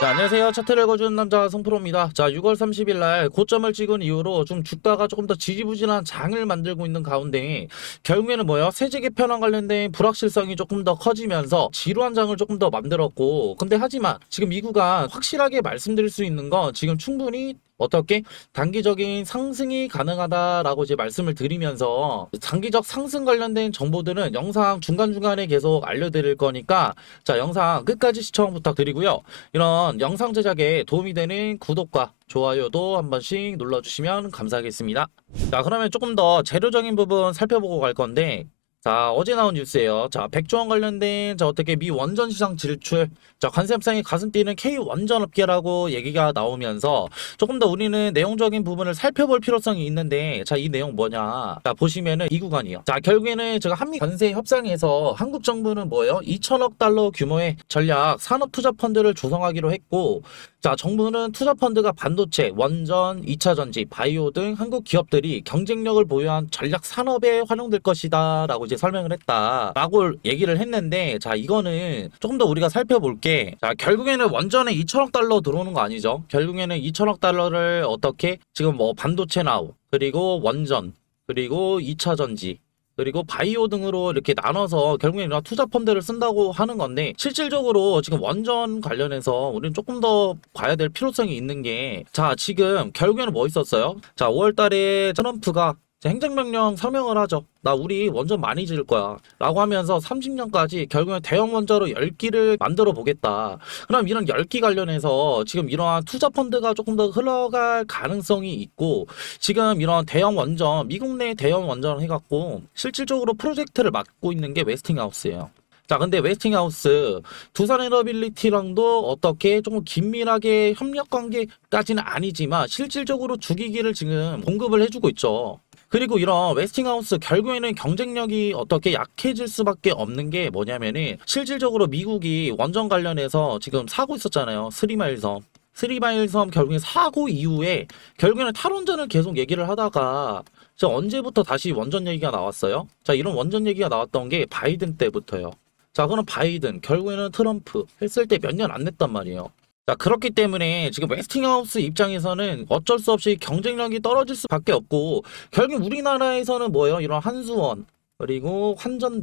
자, 안녕하세요. 차트를 읽어주는 남자 송프로입니다. 자, 6월 30일 날 고점을 찍은 이후로 좀 주가가 조금 더 지지부진한 장을 만들고 있는 가운데 결국에는 뭐예요? 세제 개편안 관련된 불확실성이 조금 더 커지면서 지루한 장을 조금 더 만들었고, 근데 하지만 지금 이 구간 확실하게 말씀드릴 수 있는 건 지금 충분히 어떻게 단기적인 상승이 가능하다라고 이제 말씀을 드리면서 장기적 상승 관련된 정보들은 영상 중간중간에 계속 알려드릴 거니까 자, 영상 끝까지 시청 부탁드리고요. 이런 영상 제작에 도움이 되는 구독과 좋아요도 한 번씩 눌러주시면 감사하겠습니다. 자, 그러면 조금 더 재료적인 부분 살펴보고 갈 건데, 자, 어제 나온 뉴스예요. 자, 백종원 관련된 어떻게 미 원전 시장 진출, 자, 관세 협상이 가슴 뛰는 K 원전 업계라고 얘기가 나오면서 조금 더 우리는 내용적인 부분을 살펴볼 필요성이 있는데, 자, 이 내용 뭐냐? 자, 보시면은 이 구간이요. 자, 결국에는 제가 한미 관세 협상에서 한국 정부는 뭐예요? 2천억 달러 규모의 전략 산업 투자 펀드를 조성하기로 했고, 자, 정부는 투자 펀드가 반도체, 원전, 2차 전지, 바이오 등 한국 기업들이 경쟁력을 보유한 전략 산업에 활용될 것이다 라고 이제 설명을 했다 라고 얘기를 했는데, 자, 이거는 조금 더 우리가 살펴볼 게, 자, 결국에는 원전에 2천억 달러 들어오는 거 아니죠. 결국에는 2천억 달러를 어떻게 지금 뭐 반도체 나우, 그리고 원전, 그리고 2차 전지, 그리고 바이오 등으로 이렇게 나눠서 결국에는 투자 펀드를 쓴다고 하는 건데, 실질적으로 지금 원전 관련해서 우리는 조금 더 봐야 될 필요성이 있는 게, 자, 지금 결국에는 뭐 있었어요? 자, 5월 달에 트럼프가 행정명령 서명을 하죠. 나 우리 원전 많이 지을 거야 라고 하면서 30년까지 결국엔 대형 원자로 10기를 만들어 보겠다. 그럼 이런 10기 관련해서 지금 이러한 투자 펀드가 조금 더 흘러갈 가능성이 있고, 지금 이런 대형 원전, 미국 내 대형 원전을 해갖고 실질적으로 프로젝트를 맡고 있는 게 웨스팅하우스예요. 자, 근데 웨스팅하우스 두산에너빌리티랑도 어떻게 조금 긴밀하게 협력 관계까지는 아니지만 실질적으로 주기기를 지금 공급을 해주고 있죠. 그리고 이런 웨스팅하우스 결국에는 경쟁력이 어떻게 약해질 수밖에 없는 게 뭐냐면은, 실질적으로 미국이 원전 관련해서 지금 사고 있었잖아요. 스리마일섬. 스리마일섬 결국에 사고 이후에 결국에는 탈원전을 계속 얘기를 하다가, 자, 언제부터 다시 원전 얘기가 나왔어요? 자, 이런 원전 얘기가 나왔던 게 바이든 때부터요. 자, 그럼 바이든, 결국에는 트럼프 했을 때 몇 년 안 냈단 말이에요. 자, 그렇기 때문에 지금 웨스팅하우스 입장에서는 어쩔 수 없이 경쟁력이 떨어질 수밖에 없고, 결국 우리나라에서는 뭐예요? 이런 한수원, 그리고 환전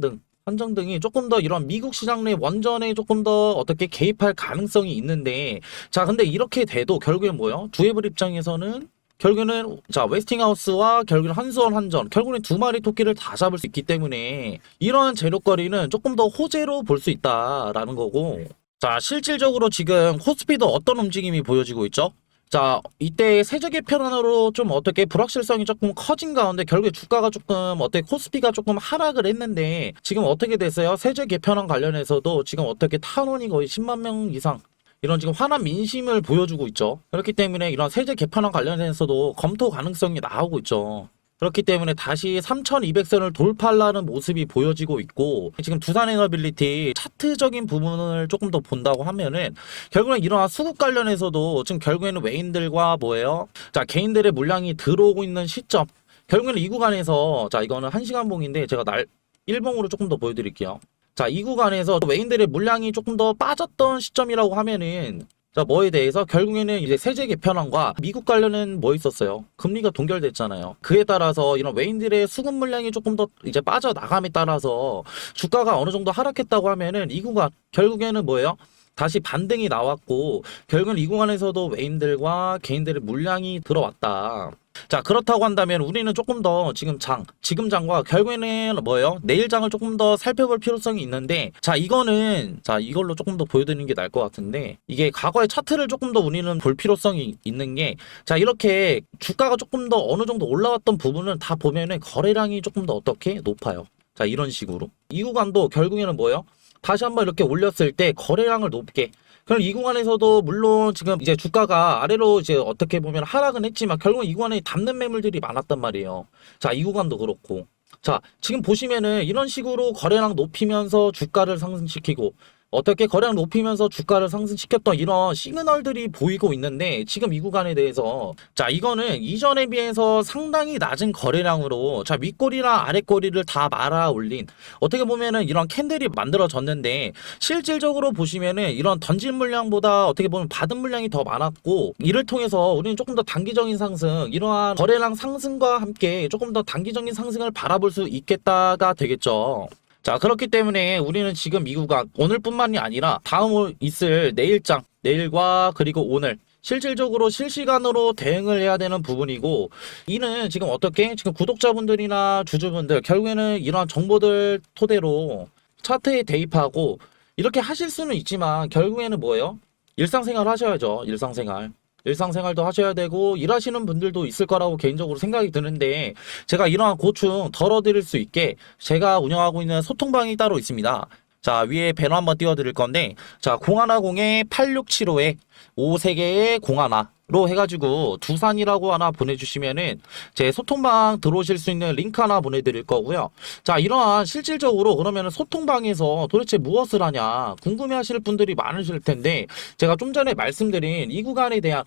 등이 조금 더 이런 미국 시장 내 원전에 조금 더 어떻게 개입할 가능성이 있는데, 자, 근데 이렇게 돼도 결국엔 뭐예요? 두에블 입장에서는 결국에는 자, 웨스팅하우스와 결국에는 한수원 한전, 결국에는 두 마리 토끼를 다 잡을 수 있기 때문에 이러한 재료거리는 조금 더 호재로 볼 수 있다라는 거고, 자, 실질적으로 지금 코스피도 어떤 움직임이 보여지고 있죠? 자, 이때 세제 개편안으로 좀 어떻게 불확실성이 조금 커진 가운데 결국에 주가가 조금 어떻게 코스피가 조금 하락을 했는데, 지금 어떻게 됐어요? 세제 개편안 관련해서도 지금 어떻게 탄원이 거의 10만 명 이상 이런 지금 환한 민심을 보여주고 있죠. 그렇기 때문에 이런 세제 개편안 관련해서도 검토 가능성이 나오고 있죠. 그렇기 때문에 다시 3200선을 돌파하려는 모습이 보여지고 있고, 지금 두산에너빌리티 차트적인 부분을 조금 더 본다고 하면은 결국엔 이러한 수급 관련해서도 지금 결국에는 외인들과 뭐예요? 자, 개인들의 물량이 들어오고 있는 시점, 결국에는 이 구간에서, 자, 이거는 1시간 봉인데 제가 일봉으로 조금 더 보여드릴게요. 자, 이 구간에서 외인들의 물량이 조금 더 빠졌던 시점이라고 하면은, 자, 뭐에 대해서 결국에는 이제 세제 개편안과 미국 관련은 뭐 있었어요? 금리가 동결됐잖아요. 그에 따라서 이런 외인들의 수급 물량이 조금 더 이제 빠져나감에 따라서 주가가 어느 정도 하락했다고 하면은 이 구간 결국에는 뭐예요? 다시 반등이 나왔고, 결국은 이 구간에서도 외인들과 개인들의 물량이 들어왔다. 자, 그렇다고 한다면 우리는 조금 더 지금 장과 결국에는 뭐예요? 내일 장을 조금 더 살펴볼 필요성이 있는데, 자, 이거는, 자, 이걸로 조금 더 보여드리는 게 나을 것 같은데, 이게 과거의 차트를 조금 더 우리는 볼 필요성이 있는 게, 자, 이렇게 주가가 조금 더 어느 정도 올라왔던 부분은 다 보면은 거래량이 조금 더 어떻게 높아요. 자, 이런 식으로. 이 구간도 결국에는 뭐예요? 다시 한번 이렇게 올렸을 때 거래량을 높게, 그럼 이 구간에서도 물론 지금 이제 주가가 아래로 이제 어떻게 보면 하락은 했지만 결국은 이 구간에 담는 매물들이 많았단 말이에요. 자, 이 구간도 그렇고. 자, 지금 보시면은 이런 식으로 거래량 높이면서 주가를 상승시키고, 어떻게 거래량 높이면서 주가를 상승시켰던 이런 시그널들이 보이고 있는데 지금 이 구간에 대해서 자 이거는 이전에 비해서 상당히 낮은 거래량으로 자 윗꼬리랑 아랫꼬리를 다 말아 올린 어떻게 보면은 이런 캔들이 만들어졌는데 실질적으로 보시면은 이런 던진 물량보다 어떻게 보면 받은 물량이 더 많았고 이를 통해서 우리는 조금 더 단기적인 상승 이러한 거래량 상승과 함께 조금 더 단기적인 상승을 바라볼 수 있겠다가 되겠죠. 자, 그렇기 때문에 우리는 지금 이 구간 오늘뿐만이 아니라 다음 있을 내일장, 내일과 그리고 오늘 실질적으로 실시간으로 대응을 해야 되는 부분이고 이는 지금 어떻게 지금 구독자분들이나 주주분들 결국에는 이러한 정보들 토대로 차트에 대입하고 이렇게 하실 수는 있지만 결국에는 뭐예요? 일상생활 하셔야죠. 일상생활. 일상생활도 하셔야 되고 일하시는 분들도 있을 거라고 개인적으로 생각이 드는데 제가 이러한 고충 덜어드릴 수 있게 제가 운영하고 있는 소통방이 따로 있습니다. 자 위에 배너 한번 띄워드릴 건데 자 0110에 8675에 53개의 01로 해가지고 두산이라고 하나 보내주시면은 제 소통방 들어오실 수 있는 링크 하나 보내드릴 거고요. 자 이러한 실질적으로 그러면은 소통방에서 도대체 무엇을 하냐 궁금해하실 분들이 많으실 텐데 제가 좀 전에 말씀드린 이 구간에 대한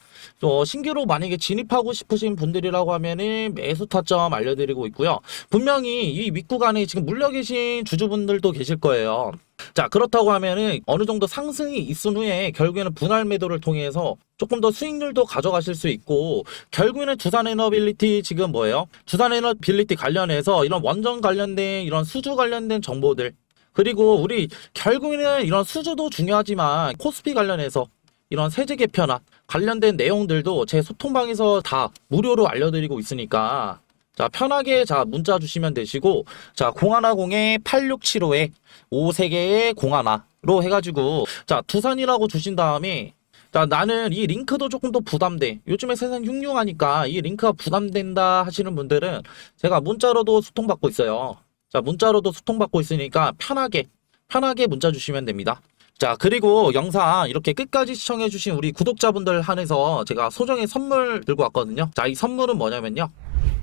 신규로 만약에 진입하고 싶으신 분들이라고 하면은 매수 타점 알려드리고 있고요. 분명히 이 윗구간에 지금 물려 계신 주주분들도 계실 거예요. 자 그렇다고 하면은 어느 정도 상승이 있은 후에 결국에는 분할 매도를 통해서 조금 더 수익률도 가져가실 수 있고 결국에는 두산에너빌리티 지금 뭐예요? 두산에너빌리티 관련해서 이런 원전 관련된 이런 수주 관련된 정보들 그리고 우리 결국에는 이런 수주도 중요하지만 코스피 관련해서 이런 세제 개편안 관련된 내용들도 제 소통방에서 다 무료로 알려드리고 있으니까 자 편하게 자 문자 주시면 되시고 자 0110에 8675에 53개의 01로 해가지고 자 두산이라고 주신 다음에 자 나는 이 링크도 조금 더 부담돼 요즘에 세상 흉흉하니까 이 링크가 부담된다 하시는 분들은 제가 문자로도 소통받고 있어요. 자 문자로도 소통받고 있으니까 편하게 문자 주시면 됩니다. 자 그리고 영상 이렇게 끝까지 시청해주신 우리 구독자분들 한해서 제가 소정의 선물 들고 왔거든요. 자 이 선물은 뭐냐면요.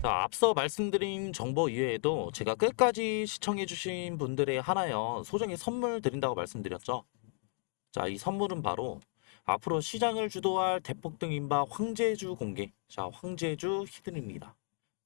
자, 앞서 말씀드린 정보 이외에도 제가 끝까지 시청해주신 분들의 하나요 소정의 선물 드린다고 말씀드렸죠. 자, 이 선물은 바로 앞으로 시장을 주도할 대폭등 인바 황제주 공개. 자, 황제주 히든입니다.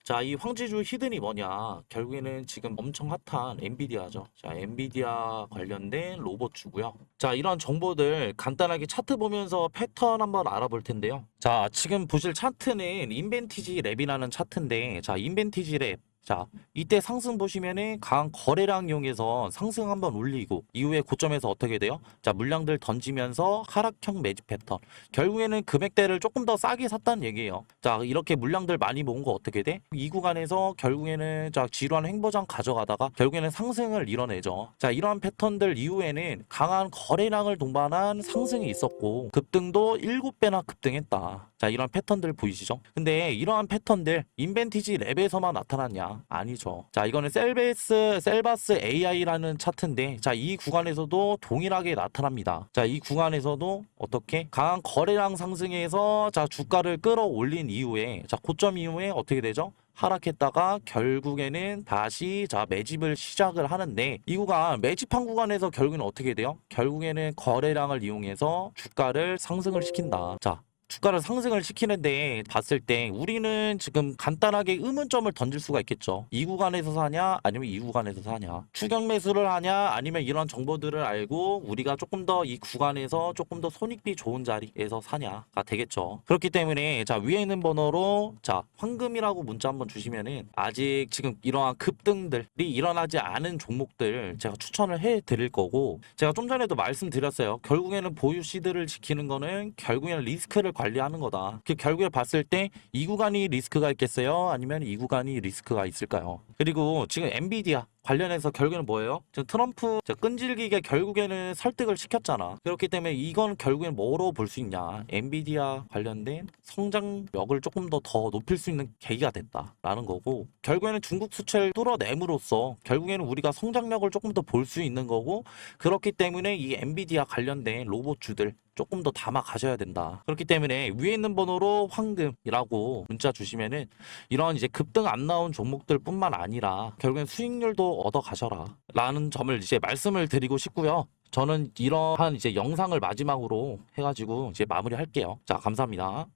자, 이 황제주 히든이 뭐냐? 결국에는 지금 엄청 핫한 엔비디아죠. 자, 엔비디아 관련된 로봇주고요. 자, 이런 정보들 간단하게 차트 보면서 패턴 한번 알아볼 텐데요. 자, 지금 보실 차트는 인벤티지 랩이라는 차트인데, 자, 인벤티지 랩. 자, 이때 상승 보시면은 강한 거래량 이용해서 상승 한번 올리고 이후에 고점에서 어떻게 돼요? 자, 물량들 던지면서 하락형 매집 패턴. 결국에는 금액대를 조금 더 싸게 샀다는 얘기예요. 자, 이렇게 물량들 많이 모은 거 어떻게 돼? 이 구간에서 결국에는 자, 지루한 횡보장 가져가다가 결국에는 상승을 이뤄내죠. 자, 이러한 패턴들 이후에는 강한 거래량을 동반한 상승이 있었고 급등도 7배나 급등했다. 자, 이런 패턴들 보이시죠? 근데 이러한 패턴들 인벤티지 랩에서만 나타났냐? 아니죠. 자, 이거는 셀바스 AI라는 차트인데 자, 이 구간에서도 동일하게 나타납니다. 자, 이 구간에서도 어떻게 강한 거래량 상승에서 자, 주가를 끌어올린 이후에 자, 고점 이후에 어떻게 되죠? 하락했다가 결국에는 다시 자 매집을 시작을 하는데 이 구간 매집한 구간에서 결국에는 어떻게 돼요? 결국에는 거래량을 이용해서 주가를 상승을 시킨다. 자, 주가를 상승을 시키는데 봤을 때 우리는 지금 간단하게 의문점을 던질 수가 있겠죠. 이 구간에서 사냐 아니면 이 구간에서 사냐, 추격 매수를 하냐 아니면 이런 정보들을 알고 우리가 조금 더 이 구간에서 조금 더 손익비 좋은 자리에서 사냐가 되겠죠. 그렇기 때문에 자 위에 있는 번호로 자 황금이라고 문자 한번 주시면은 아직 지금 이러한 급등들이 일어나지 않은 종목들 제가 추천을 해 드릴 거고 제가 좀 전에도 말씀드렸어요. 결국에는 보유 시드를 지키는 거는 결국에는 리스크를 관리하는 거다. 그 결국에 봤을 때 이 구간이 리스크가 있겠어요? 아니면 이 구간이 리스크가 있을까요? 그리고 지금 엔비디아 관련해서 결국에는 뭐예요? 지금 트럼프 끈질기게 결국에는 설득을 시켰잖아. 그렇기 때문에 이건 결국엔 뭐로 볼 수 있냐? 엔비디아 관련된 성장력을 조금 더 높일 수 있는 계기가 됐다라는 거고 결국에는 중국 수출을 뚫어냄으로써 결국에는 우리가 성장력을 조금 더 볼 수 있는 거고 그렇기 때문에 이 엔비디아 관련된 로봇주들 조금 더 담아 가셔야 된다. 그렇기 때문에 위에 있는 번호로 황금이라고 문자 주시면은 이런 이제 급등 안 나온 종목들 뿐만 아니라 결국엔 수익률도 수익도 얻어 가셔라 라는 점을 이제 말씀을 드리고 싶고요. 저는 이러한 이제 영상을 마지막으로 해가지고 이제 마무리할게요. 자, 감사합니다.